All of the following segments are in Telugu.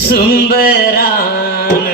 സുന്ദരാണ്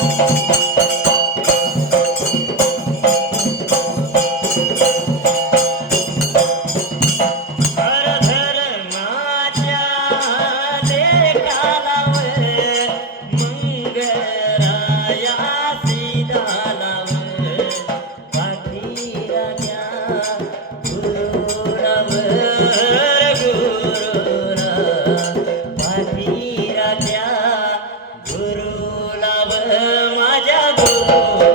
Música Oh.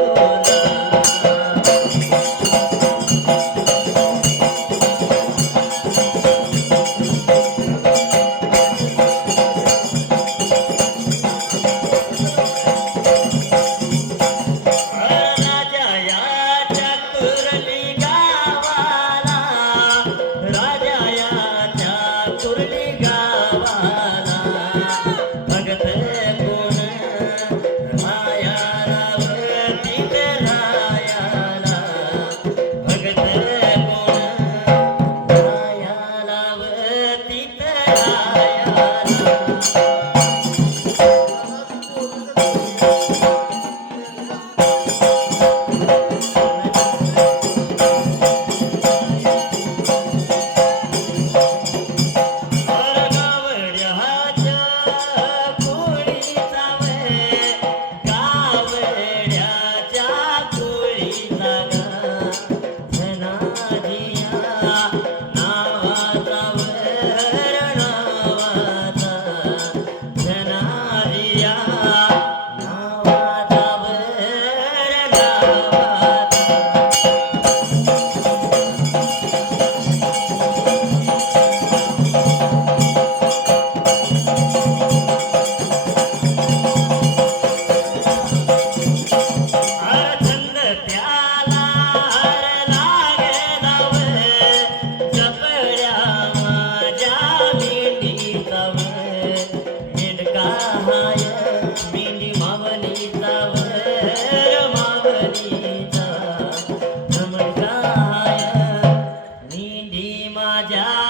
মাজা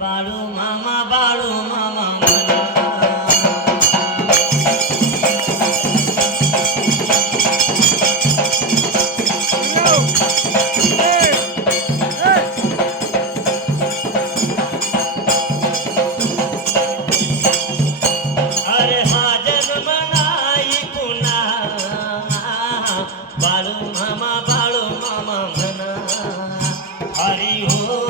బాలు మామ బాలు మామ बालू मामा बालू मामा मना हरि हो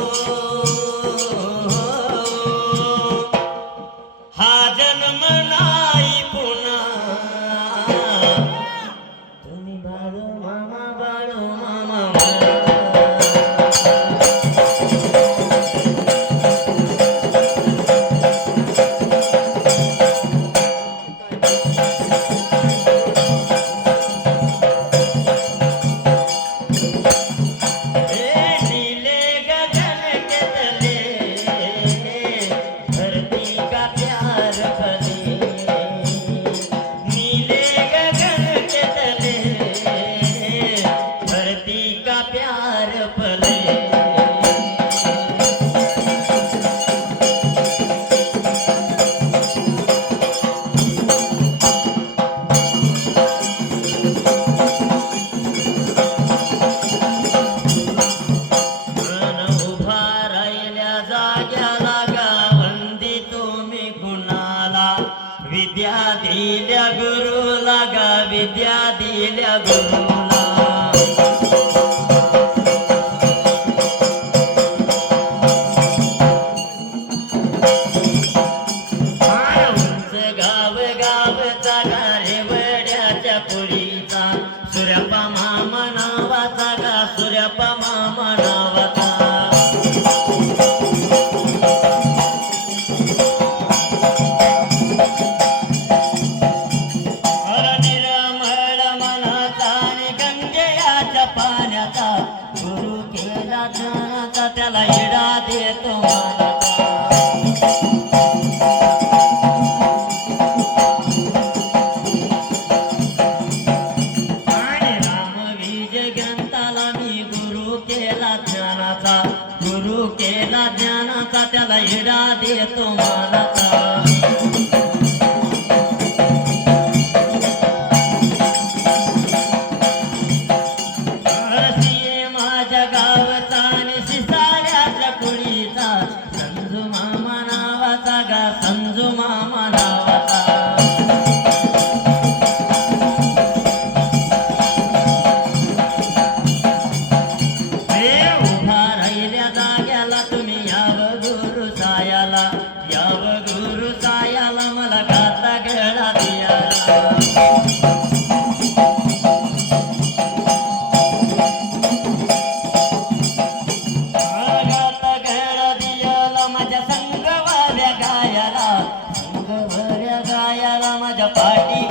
Lagi.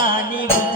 啊你不